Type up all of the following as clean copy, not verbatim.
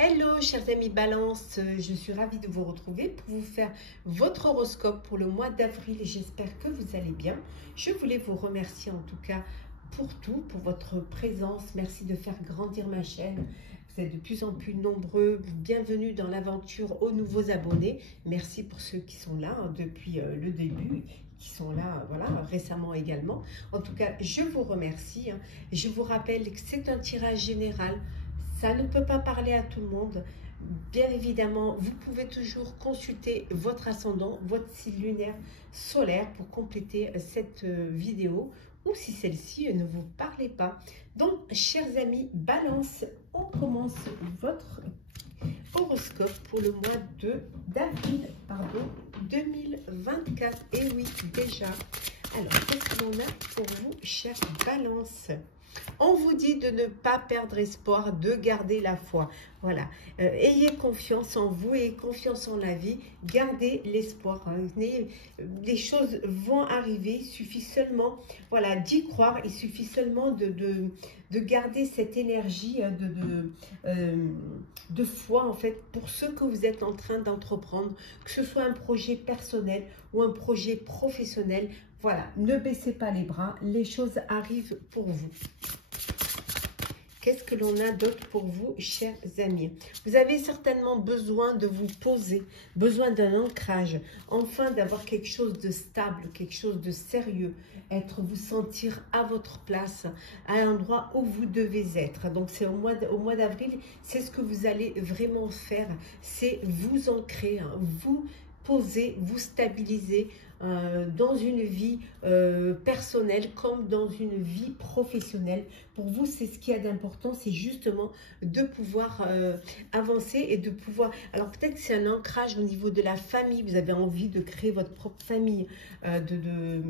Hello chers amis Balance, je suis ravie de vous retrouver pour vous faire votre horoscope pour le mois d'avril. J'espère que vous allez bien. Je voulais vous remercier en tout cas pour tout, pour votre présence. Merci de faire grandir ma chaîne. Vous êtes de plus en plus nombreux. Bienvenue dans l'aventure aux nouveaux abonnés. Merci pour ceux qui sont là depuis le début, qui sont là voilà, récemment également. En tout cas, je vous remercie. Je vous rappelle que c'est un tirage général. Ça ne peut pas parler à tout le monde. Bien évidemment, vous pouvez toujours consulter votre ascendant, votre signe lunaire solaire pour compléter cette vidéo ou si celle-ci ne vous parlait pas. Donc, chers amis, Balance, on commence votre horoscope pour le mois d'avril 2024. Et oui, déjà. Alors, qu'est-ce qu'on a pour vous, chers Balance ? On vous dit de ne pas perdre espoir, de garder la foi. Voilà. Ayez confiance en vous, ayez confiance en la vie. Gardez l'espoir. Les choses vont arriver. Il suffit seulement voilà, d'y croire. Il suffit seulement de garder cette énergie de foi en fait pour ce que vous êtes en train d'entreprendre. Que ce soit un projet personnel ou un projet professionnel. Voilà, ne baissez pas les bras, les choses arrivent pour vous. Qu'est-ce que l'on a d'autre pour vous, chers amis? Vous avez certainement besoin de vous poser, besoin d'un ancrage, enfin d'avoir quelque chose de stable, quelque chose de sérieux, vous sentir à votre place, à l'endroit où vous devez être. Donc c'est au mois d'avril, c'est ce que vous allez vraiment faire, c'est vous ancrer, vous poser, vous stabiliser, dans une vie personnelle comme dans une vie professionnelle. Pour vous, c'est ce qu'il y a d'important, c'est justement de pouvoir avancer et de pouvoir... Alors peut-être que c'est un ancrage au niveau de la famille, vous avez envie de créer votre propre famille, de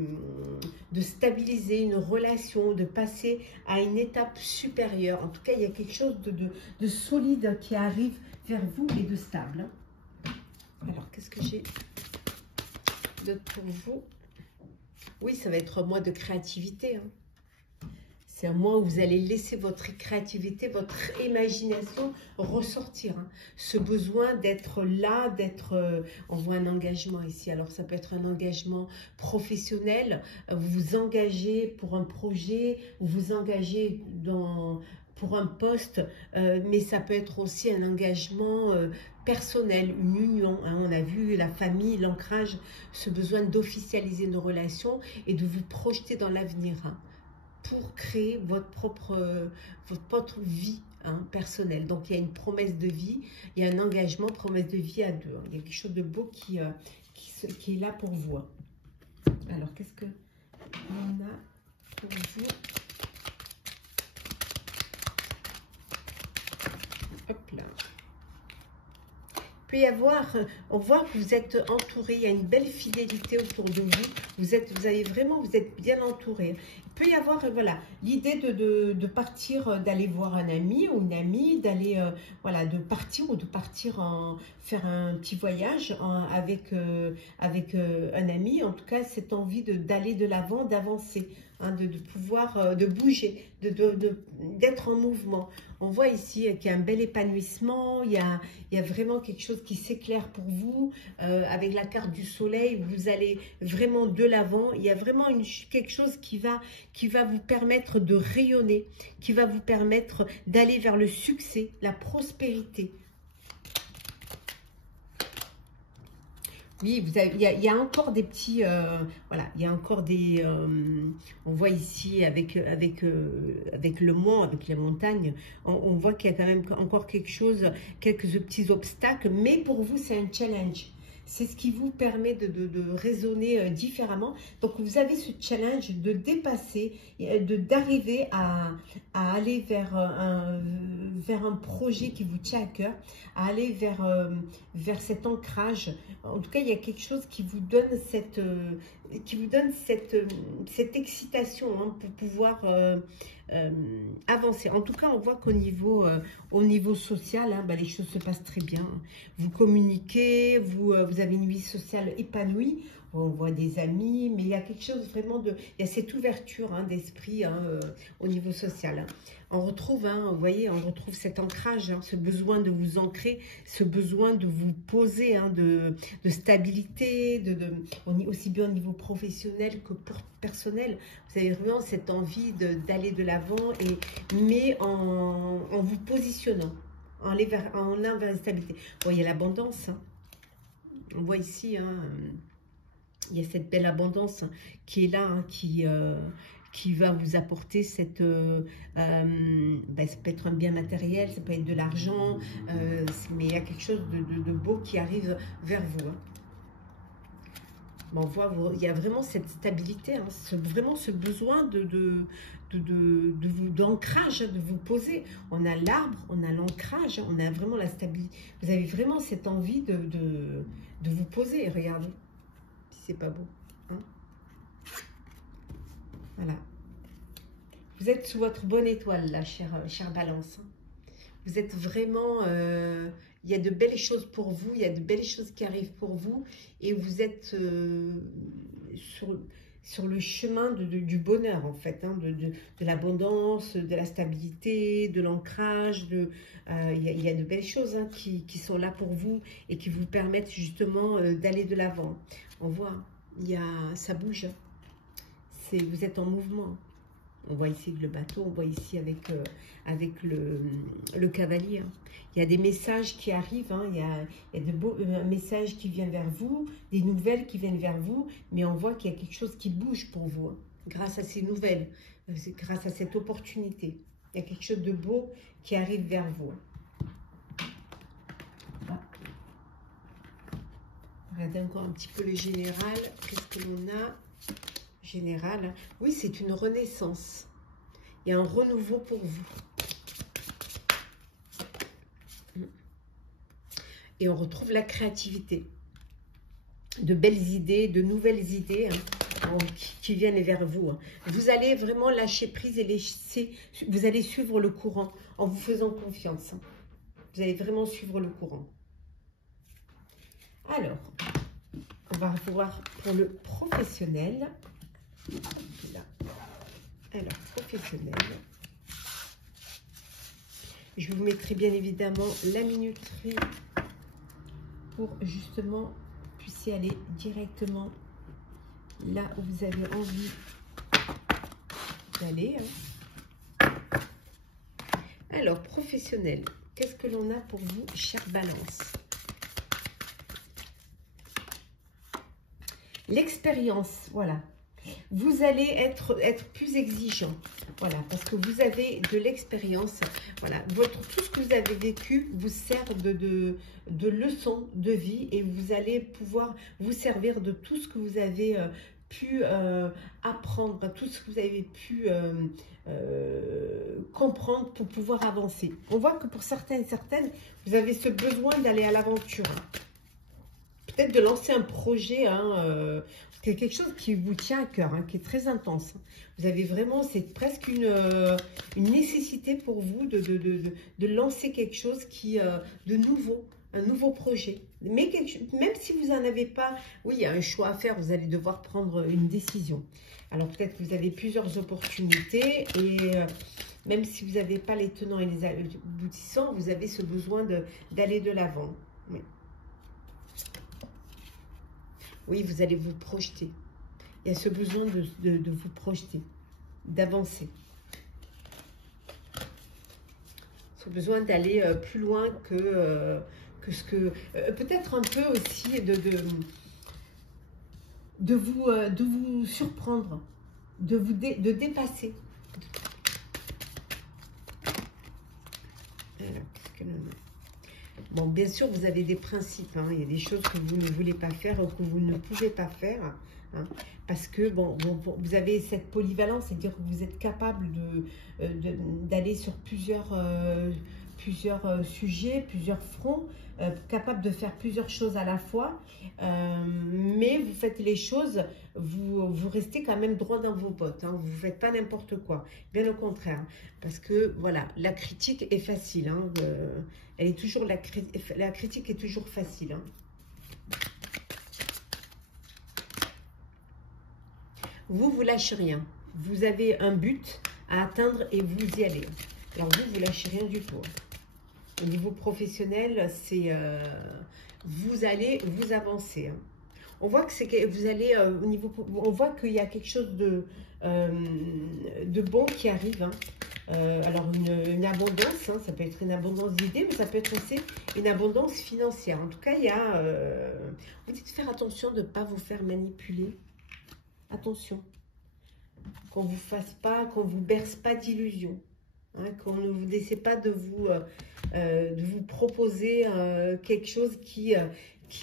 stabiliser une relation, de passer à une étape supérieure. En tout cas, il y a quelque chose de solide qui arrive vers vous et de stable. Alors, qu'est-ce que j'ai d'autre pour vous? Oui, ça va être un mois de créativité. C'est un mois où vous allez laisser votre créativité, votre imagination ressortir. Ce besoin d'être là, on voit un engagement ici. Alors, ça peut être un engagement professionnel. Vous vous engagez pour un projet, vous vous engagez pour un poste, mais ça peut être aussi un engagement personnel, une union. On a vu la famille, l'ancrage, ce besoin d'officialiser nos relations et de vous projeter dans l'avenir pour créer votre propre vie personnelle. Donc, il y a une promesse de vie, il y a un engagement, promesse de vie à deux. Il y a quelque chose de beau qui est là pour vous. Alors, qu'est-ce que on a pour vous? Hop là. Il peut y avoir, on voit que vous êtes entouré, il y a une belle fidélité autour de vous. Vous êtes bien entouré. Il peut y avoir, voilà, l'idée de partir, d'aller voir un ami ou une amie, d'aller, voilà, de partir faire un petit voyage avec un ami. En tout cas, cette envie d'aller de l'avant, d'avancer, de pouvoir, de bouger, d'être en mouvement. On voit ici qu'il y a un bel épanouissement, il y a vraiment quelque chose qui s'éclaire pour vous. Avec la carte du soleil, vous allez vraiment de l'avant. Il y a vraiment quelque chose qui va vous permettre de rayonner, qui va vous permettre d'aller vers le succès, la prospérité. Oui, il y a encore des petits, voilà, il y a encore des, on voit ici avec le mont, avec les montagnes, on voit qu'il y a quand même encore quelques petits obstacles, mais pour vous, c'est un challenge. C'est ce qui vous permet de raisonner différemment. Donc, vous avez ce challenge de dépasser, d'arriver à aller vers un projet qui vous tient à cœur, à aller vers cet ancrage. En tout cas, il y a quelque chose qui vous donne cette excitation pour pouvoir avancer. En tout cas, on voit qu'au niveau social, les choses se passent très bien. Vous communiquez, vous avez une vie sociale épanouie. on voit des amis, mais il y a quelque chose vraiment de... Il y a cette ouverture hein, d'esprit hein, au niveau social. Hein. On retrouve, hein, vous voyez, on retrouve cet ancrage, hein, ce besoin de vous ancrer, ce besoin de vous poser, hein, de stabilité, aussi bien au niveau professionnel que personnel. Vous avez vraiment cette envie d'aller de l'avant, mais en vous positionnant, en allant vers la stabilité. Bon, il y a l'abondance, hein. On voit ici, hein, il y a cette belle abondance hein, qui est là, hein, qui va vous apporter cette... ça peut être un bien matériel, ça peut être de l'argent, mais il y a quelque chose de beau qui arrive vers vous. Hein. Bon, on voit, il y a vraiment cette stabilité, hein, vraiment ce besoin d'ancrage, de vous poser. On a l'arbre, on a l'ancrage, on a vraiment la stabilité. Vous avez vraiment cette envie de vous poser. Regardez, si c'est pas beau. Hein. Voilà. Vous êtes sous votre bonne étoile, là, chère Balance. Vous êtes vraiment... il y a de belles choses pour vous, il y a de belles choses qui arrivent pour vous. Et vous êtes sur le chemin du bonheur, en fait. Hein, de l'abondance, de la stabilité, de l'ancrage. Il y a de belles choses hein, qui sont là pour vous et qui vous permettent justement d'aller de l'avant. On voit, ça bouge. Vous êtes en mouvement. On voit ici le bateau, on voit ici avec le cavalier. Il y a des messages qui arrivent, hein. Il y a de beaux messages qui viennent vers vous, des nouvelles qui viennent vers vous, mais on voit qu'il y a quelque chose qui bouge pour vous, hein, grâce à ces nouvelles, grâce à cette opportunité. Il y a quelque chose de beau qui arrive vers vous. Regardez encore un petit peu le général. Qu'est-ce que l'on a ? Général, oui, c'est une renaissance. Il y a un renouveau pour vous. Et on retrouve la créativité. De belles idées, de nouvelles idées hein, qui viennent vers vous. Hein. Vous allez vraiment lâcher prise et vous allez suivre le courant en vous faisant confiance. Hein. Vous allez vraiment suivre le courant. Alors, on va voir pour le professionnel. Là. Alors, professionnel. Je vous mettrai bien évidemment la minuterie pour justement vous puissiez aller directement là où vous avez envie d'aller. Hein. Alors, professionnel, qu'est-ce que l'on a pour vous, chère Balance? L'expérience, voilà. Vous allez être plus exigeant, voilà, parce que vous avez de l'expérience, voilà, tout ce que vous avez vécu vous sert de leçon de vie et vous allez pouvoir vous servir de tout ce que vous avez pu apprendre, tout ce que vous avez pu comprendre pour pouvoir avancer. On voit que pour certaines, vous avez ce besoin d'aller à l'aventure, peut-être de lancer un projet, hein, c'est quelque chose qui vous tient à cœur, hein, qui est très intense. Vous avez vraiment, c'est presque une nécessité pour vous de lancer quelque chose de nouveau, un nouveau projet. Mais même si vous n'en avez pas, oui, il y a un choix à faire, vous allez devoir prendre une décision. Alors peut-être que vous avez plusieurs opportunités et même si vous n'avez pas les tenants et les aboutissants, vous avez ce besoin d'aller de l'avant. Oui. Oui, vous allez vous projeter. Il y a ce besoin de vous projeter, d'avancer. Ce besoin d'aller plus loin que ce que... peut-être un peu aussi de vous surprendre, de dépasser. Alors, qu'est-ce que l'on a ? Bon, bien sûr, vous avez des principes. Hein. Il y a des choses que vous ne voulez pas faire ou que vous ne pouvez pas faire. Hein, parce que, bon, vous avez cette polyvalence, c'est-à-dire que vous êtes capable d'aller sur plusieurs sujets, plusieurs fronts, capable de faire plusieurs choses à la fois. Mais vous faites les choses, vous restez quand même droit dans vos bottes. Hein, vous ne faites pas n'importe quoi. Bien au contraire. Parce que, voilà, la critique est facile. Hein, elle est toujours, la critique est toujours facile. Hein. vous lâchez rien. Vous avez un but à atteindre et vous y allez. Alors vous lâchez rien du tout. Au niveau professionnel, c'est vous allez vous avancer. On voit que c'est que vous allez au niveau, on voit qu'il y a quelque chose de bon qui arrive. Alors une abondance, ça peut être une abondance d'idées, mais ça peut être aussi une abondance financière. En tout cas, il y a, vous dites faire attention de ne pas vous faire manipuler. Attention, qu'on vous fasse pas, qu'on vous berce pas d'illusions. Qu'on ne vous laisse pas de vous proposer quelque chose qui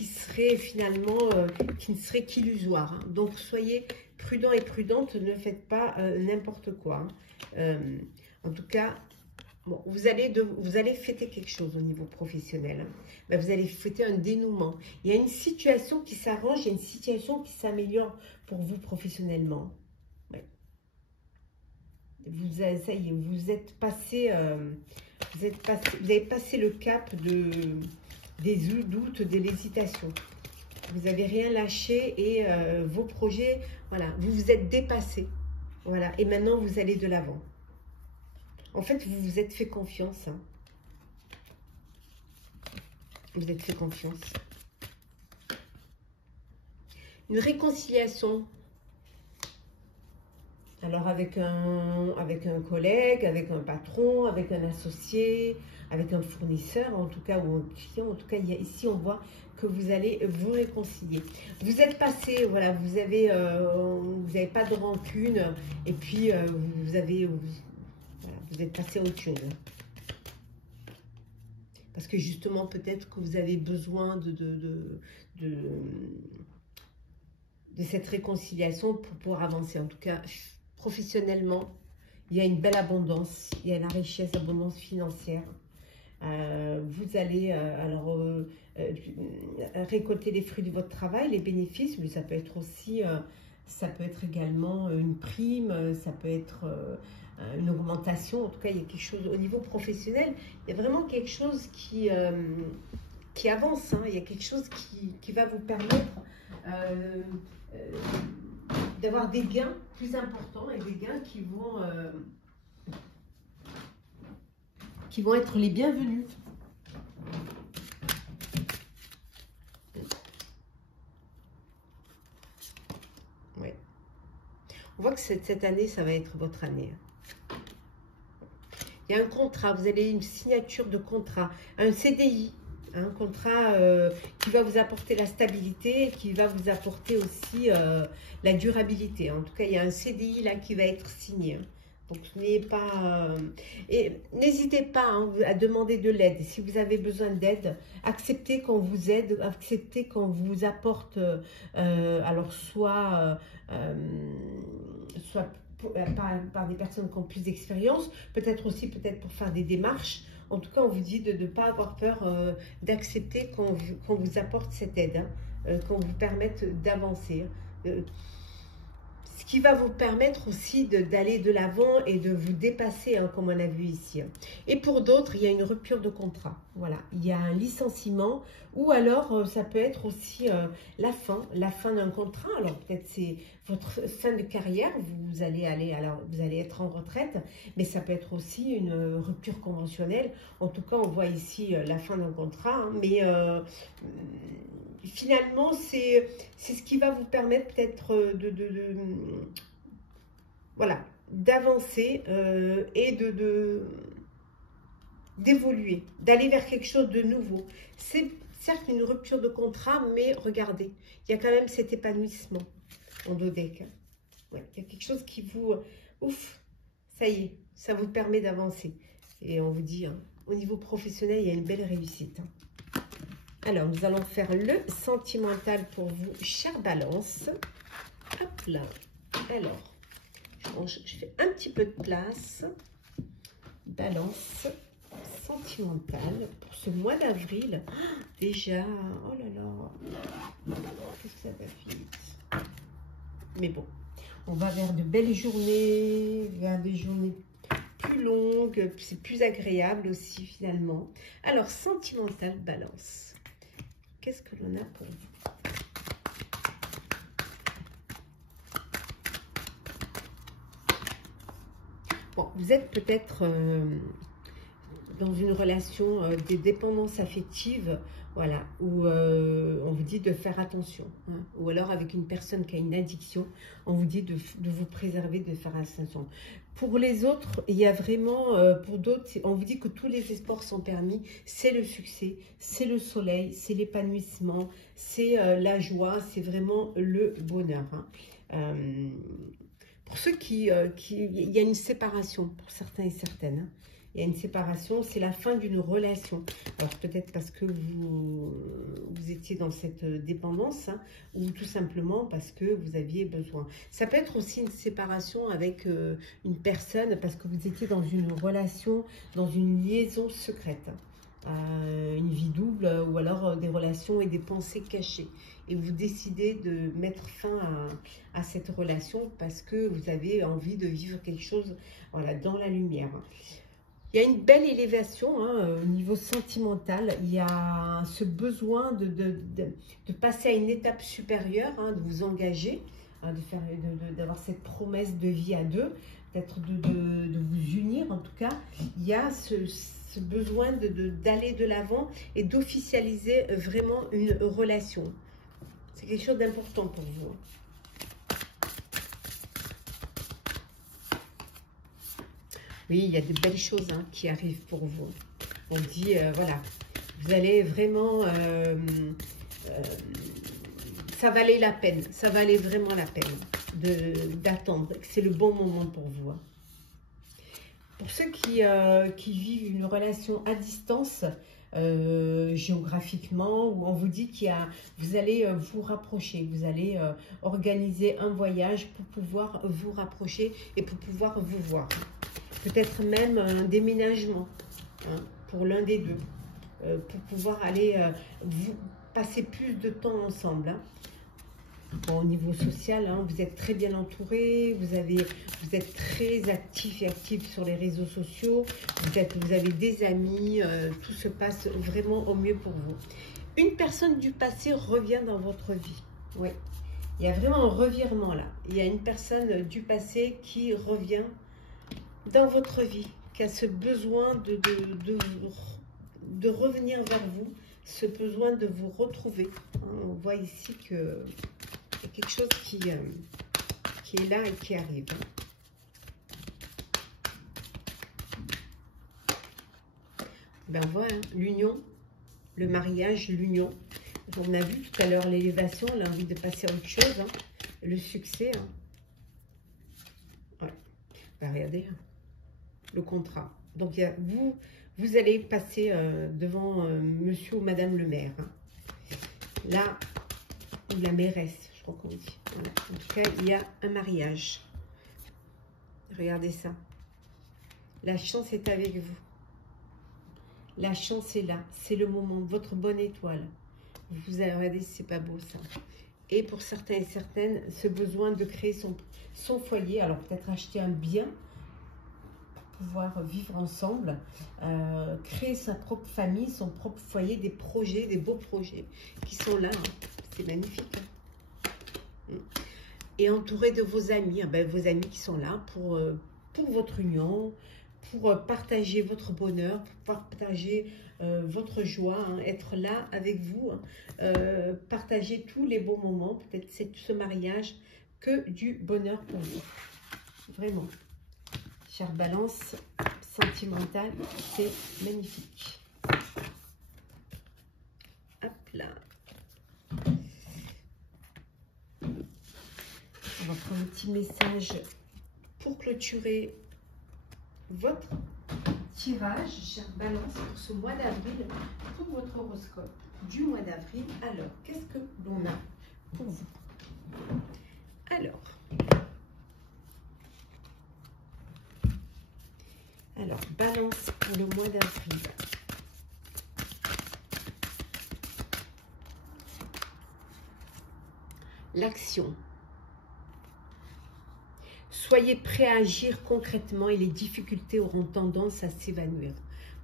serait finalement, qui ne serait qu'illusoire. Donc, soyez prudents et prudentes, ne faites pas n'importe quoi. En tout cas, bon, vous allez fêter quelque chose au niveau professionnel. Ben, vous allez fêter un dénouement. Il y a une situation qui s'arrange, il y a une situation qui s'améliore pour vous professionnellement. Ça y est, vous avez passé le cap des doutes, de l'hésitation. Vous n'avez rien lâché et vos projets, voilà, vous vous êtes dépassé. Voilà, et maintenant vous allez de l'avant. En fait, vous vous êtes fait confiance. Vous êtes fait confiance. Une réconciliation. Alors avec un collègue, avec un patron, avec un associé, avec un fournisseur, en tout cas, ou un client, en tout cas, ici on voit que vous allez vous réconcilier. Vous êtes passé, voilà, vous n'avez pas de rancune, et puis voilà, vous êtes passé à autre chose. Parce que justement, peut-être que vous avez besoin de cette réconciliation pour pouvoir avancer. En tout cas, professionnellement, il y a une belle abondance, il y a la richesse, l'abondance financière. Vous allez récolter les fruits de votre travail, les bénéfices, mais ça peut être aussi, ça peut être également une prime, ça peut être une augmentation. En tout cas, il y a quelque chose au niveau professionnel, il y a vraiment quelque chose qui avance, il y a quelque chose qui va vous permettre d'avoir des gains plus importants et des gains qui vont être les bienvenus. Oui. On voit que cette année, ça va être votre année. Il y a un contrat, vous avez une signature de contrat, un CDI. Un contrat qui va vous apporter la stabilité, qui va vous apporter aussi la durabilité. En tout cas, il y a un CDI là qui va être signé. Donc, n'ayez pas... et n'hésitez pas à demander de l'aide. Si vous avez besoin d'aide, acceptez qu'on vous aide, acceptez qu'on vous apporte, alors soit par des personnes qui ont plus d'expérience, peut-être aussi pour faire des démarches. En tout cas, on vous dit de ne pas avoir peur d'accepter qu'on vous apporte cette aide, qu'on vous permette d'avancer. Ce qui va vous permettre aussi d'aller de l'avant et de vous dépasser, comme on a vu ici. Et pour d'autres, il y a une rupture de contrat. Voilà, il y a un licenciement ou alors ça peut être aussi la fin d'un contrat. Alors peut-être c'est votre fin de carrière, vous allez être en retraite, mais ça peut être aussi une rupture conventionnelle. En tout cas, on voit ici la fin d'un contrat, mais finalement, c'est ce qui va vous permettre peut-être voilà, d'avancer et d'évoluer, d'aller vers quelque chose de nouveau. C'est certes une rupture de contrat, mais regardez, il y a quand même cet épanouissement en dos deck. Ouais, il y a quelque chose qui vous... Ouf, ça y est, ça vous permet d'avancer. Et on vous dit, au niveau professionnel, il y a une belle réussite. Alors, nous allons faire le sentimental pour vous, chère Balance. Hop là. Alors, je fais un petit peu de place. Balance sentimental pour ce mois d'avril. Déjà, oh là là. Qu'est-ce que ça va vite. Mais bon, on va vers de belles journées, vers des journées plus longues. C'est plus agréable aussi finalement. Alors, sentimental, Balance. Qu'est-ce que l'on a pour vous? Bon, vous êtes peut-être dans une relation de dépendance affective, voilà, où on vous dit de faire attention, hein, ou alors avec une personne qui a une addiction, on vous dit de vous préserver, de faire attention. Pour les autres, il y a vraiment, pour d'autres, on vous dit que tous les espoirs sont permis, c'est le succès, c'est le soleil, c'est l'épanouissement, c'est la joie, c'est vraiment le bonheur. Hein. Pour ceux il y a une séparation pour certains et certaines. Hein. Il y a une séparation, c'est la fin d'une relation. Alors peut-être parce que vous étiez dans cette dépendance, hein, ou tout simplement parce que vous aviez besoin. Ça peut être aussi une séparation avec une personne parce que vous étiez dans une relation, dans une liaison secrète. Une vie double ou alors des relations et des pensées cachées. Et vous décidez de mettre fin à cette relation parce que vous avez envie de vivre quelque chose, voilà, dans la lumière. Il y a une belle élévation hein, au niveau sentimental. Il y a ce besoin de passer à une étape supérieure, hein, de vous engager, hein, d'avoir cette promesse de vie à deux, peut-être de vous unir en tout cas. Il y a ce besoin d'aller de l'avant et d'officialiser vraiment une relation. C'est quelque chose d'important pour vous. Oui, il y a de belles choses hein, qui arrivent pour vous. On dit, voilà, vous allez vraiment... ça valait la peine, ça valait vraiment la peine d'attendre. C'est le bon moment pour vous. Hein. Pour ceux qui vivent une relation à distance, géographiquement, où on vous dit vous allez vous rapprocher, vous allez organiser un voyage pour pouvoir vous rapprocher et pour pouvoir vous voir. Peut-être même un déménagement hein, pour l'un des deux, pour pouvoir aller vous passer plus de temps ensemble. Hein. Bon, au niveau social, hein, vous êtes très bien entouré, vous êtes très actif et active sur les réseaux sociaux, vous avez des amis, tout se passe vraiment au mieux pour vous. Une personne du passé revient dans votre vie. Oui, il y a vraiment un revirement là. Il y a une personne du passé qui revient dans votre vie, qui a ce besoin de revenir vers vous, ce besoin de vous retrouver. Hein, on voit ici que il y a quelque chose qui est là et qui arrive. Ben voilà, l'union, le mariage, l'union. On a vu tout à l'heure l'élévation, l'envie de passer à autre chose, hein, le succès. Hein. Ouais. Ben, regardez, hein, le contrat. Donc, vous allez passer devant monsieur ou madame le maire. Hein. Là, ou la mairesse, je crois qu'on dit. Voilà. En tout cas, il y a un mariage. Regardez ça. La chance est avec vous. La chance est là. C'est le moment. Votre bonne étoile. Vous allez regarder si c'est pas beau ça. Et pour certains et certaines, ce besoin de créer son foyer. Alors peut-être acheter un bien pour pouvoir vivre ensemble. Créer sa propre famille, son propre foyer, des projets, des beaux projets qui sont là. Hein. C'est magnifique. Hein. Et entouré de vos amis. Ben, vos amis qui sont là pour votre union, pour partager votre bonheur, pour partager votre joie, hein, être là avec vous, hein, partager tous les bons moments, peut-être ce mariage, que du bonheur pour vous. Vraiment. Chère Balance, sentimentale, c'est magnifique. Hop là. On va prendre un petit message pour clôturer votre tirage, chère Balance, pour ce mois d'avril, pour votre horoscope du mois d'avril. Alors, qu'est-ce que l'on a pour vous? Alors, Balance pour le mois d'avril. L'action. Soyez prêts à agir concrètement et les difficultés auront tendance à s'évanouir.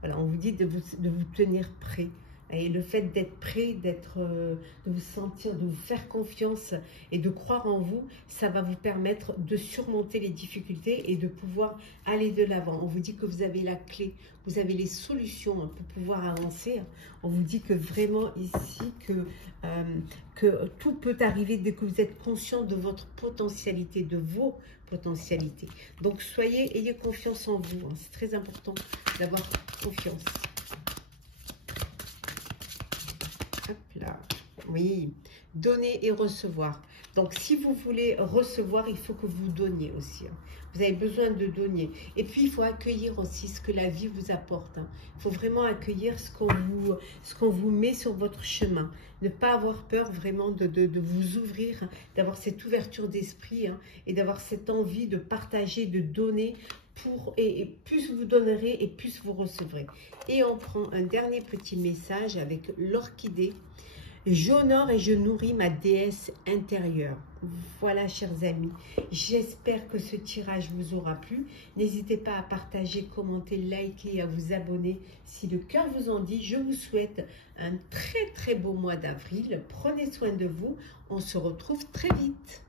Voilà, on vous dit de vous tenir prêt. Et le fait d'être prêt, de vous sentir, de vous faire confiance et de croire en vous, ça va vous permettre de surmonter les difficultés et de pouvoir aller de l'avant. On vous dit que vous avez la clé, vous avez les solutions pour pouvoir avancer. On vous dit que vraiment ici, que tout peut arriver dès que vous êtes conscient de votre potentialité, de vos potentialités. Donc ayez confiance en vous. C'est très important d'avoir confiance. Hop là. Oui, donner et recevoir. Donc, si vous voulez recevoir, il faut que vous donniez aussi. Vous avez besoin de donner. Et puis, il faut accueillir aussi ce que la vie vous apporte. Il faut vraiment accueillir ce qu'on vous met sur votre chemin. Ne pas avoir peur vraiment de vous ouvrir, d'avoir cette ouverture d'esprit et d'avoir cette envie de partager, de donner. Et plus vous donnerez et plus vous recevrez. Et on prend un dernier petit message avec l'orchidée. J'honore et je nourris ma déesse intérieure. Voilà, chers amis, j'espère que ce tirage vous aura plu. N'hésitez pas à partager, commenter, liker et à vous abonner si le cœur vous en dit. Je vous souhaite un très très beau mois d'avril. Prenez soin de vous. On se retrouve très vite.